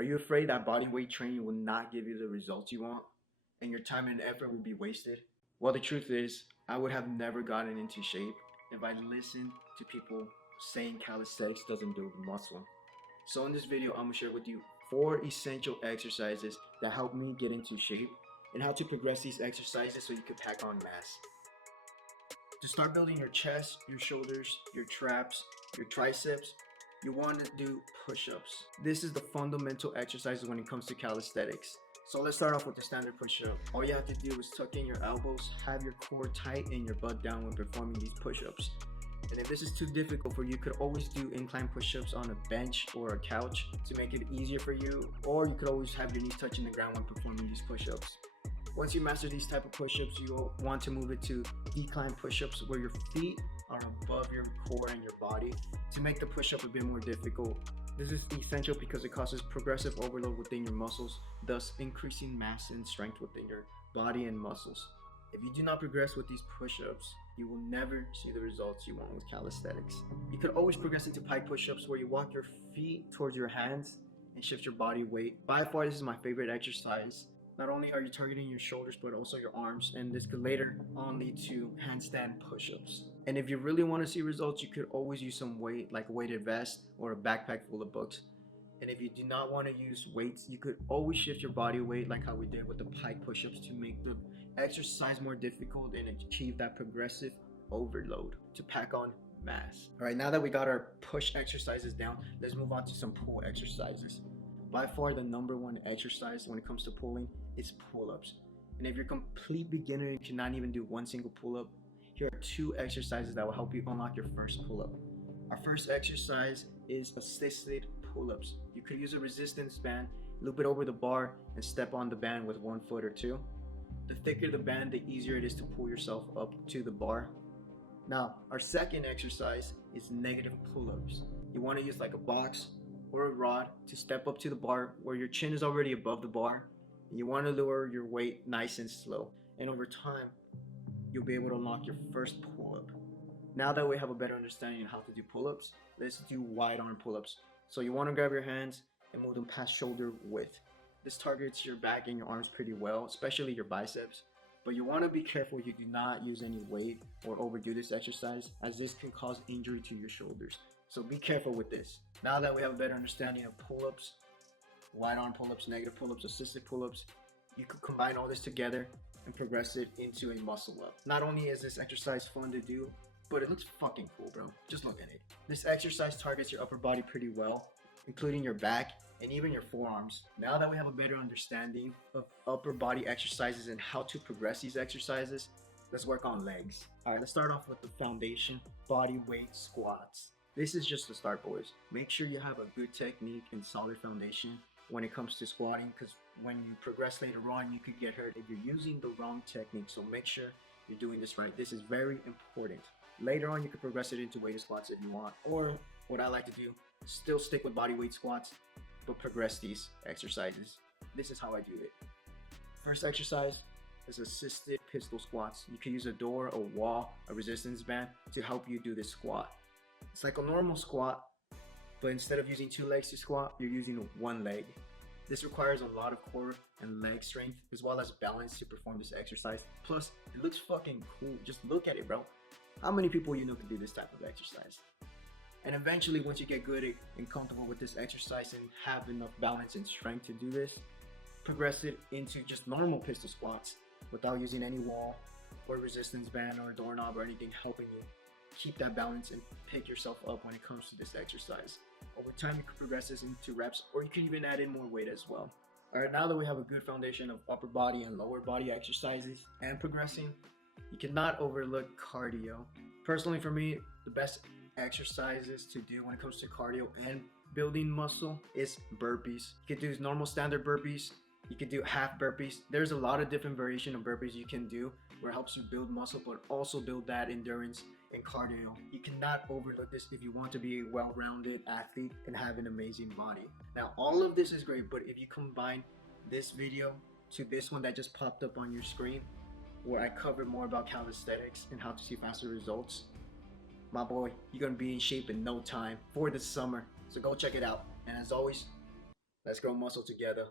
Are you afraid that body weight training will not give you the results you want and your time and effort will be wasted? Well, the truth is, I would have never gotten into shape if I listened to people saying calisthenics doesn't build muscle. So in this video, I'm gonna share with you 4 essential exercises that help me get into shape and how to progress these exercises so you can pack on mass. To start building your chest, your shoulders, your traps, your triceps, you want to do push-ups. This is the fundamental exercise when it comes to calisthenics. So let's start off with the standard push-up. All you have to do is tuck in your elbows, have your core tight and your butt down when performing these push-ups. And if this is too difficult for you, you could always do incline push-ups on a bench or a couch to make it easier for you, or you could always have your knees touching the ground when performing these push-ups. Once you master these type of push-ups, you'll want to move it to decline push-ups where your feet are above your core and your body to make the push-up a bit more difficult. This is essential because it causes progressive overload within your muscles, thus increasing mass and strength within your body and muscles. If you do not progress with these push-ups, you will never see the results you want with calisthenics. You could always progress into pike push-ups where you walk your feet towards your hands and shift your body weight. By far, this is my favorite exercise. Not only are you targeting your shoulders, but also your arms, and this could later on lead to handstand push-ups. And if you really want to see results, you could always use some weight, like a weighted vest or a backpack full of books. And if you do not want to use weights, you could always shift your body weight like how we did with the pike push-ups to make the exercise more difficult and achieve that progressive overload to pack on mass. All right, now that we got our push exercises down, let's move on to some pull exercises. By far the number one exercise when it comes to pulling is pull-ups. And if you're a complete beginner and cannot even do one single pull-up, here are 2 exercises that will help you unlock your first pull-up. Our first exercise is assisted pull-ups. You could use a resistance band, loop it over the bar, and step on the band with 1 foot or 2. The thicker the band, the easier it is to pull yourself up to the bar. Now, our second exercise is negative pull-ups. You want to use like a box or a rod to step up to the bar where your chin is already above the bar, and you want to lower your weight nice and slow, and over time you'll be able to unlock your first pull-up. Now that we have a better understanding of how to do pull-ups, let's do wide arm pull-ups. So you want to grab your hands and move them past shoulder width. This targets your back and your arms pretty well, especially your biceps, but you want to be careful you do not use any weight or overdo this exercise, as this can cause injury to your shoulders. So be careful with this. Now that we have a better understanding of pull-ups, wide arm pull-ups, negative pull-ups, assisted pull-ups, you could combine all this together and progress it into a muscle up. Not only is this exercise fun to do, but it looks fucking cool, bro. Just look at it. This exercise targets your upper body pretty well, including your back and even your forearms. Now that we have a better understanding of upper body exercises and how to progress these exercises, let's work on legs. All right, let's start off with the foundation, body weight squats. This is just the start, boys. Make sure you have a good technique and solid foundation when it comes to squatting, because when you progress later on, you could get hurt if you're using the wrong technique. So make sure you're doing this right. This is very important. Later on, you can progress it into weighted squats if you want, or what I like to do, still stick with body weight squats, but progress these exercises. This is how I do it. First exercise is assisted pistol squats. You can use a door, a wall, a resistance band to help you do this squat. It's like a normal squat, but instead of using 2 legs to squat, you're using 1 leg. This requires a lot of core and leg strength as well as balance to perform this exercise. Plus, it looks fucking cool. Just look at it, bro. How many people you know can do this type of exercise? And eventually, once you get good and comfortable with this exercise and have enough balance and strength to do this, progress it into just normal pistol squats without using any wall or resistance band or doorknob or anything helping you keep that balance and pick yourself up when it comes to this exercise. Over time, you can progress this into reps, or you can even add in more weight as well. All right, now that we have a good foundation of upper body and lower body exercises and progressing, you cannot overlook cardio. Personally, for me, the best exercises to do when it comes to cardio and building muscle is burpees. You can do normal standard burpees. You can do half burpees. There's a lot of different variation of burpees you can do where it helps you build muscle, but also build that endurance and cardio. You cannot overlook this if you want to be a well-rounded athlete and have an amazing body. Now, all of this is great, but if you combine this video to this one that just popped up on your screen, where I cover more about calisthenics and how to see faster results, my boy, you're gonna be in shape in no time for the summer. So go check it out. And as always, Let's grow muscle together.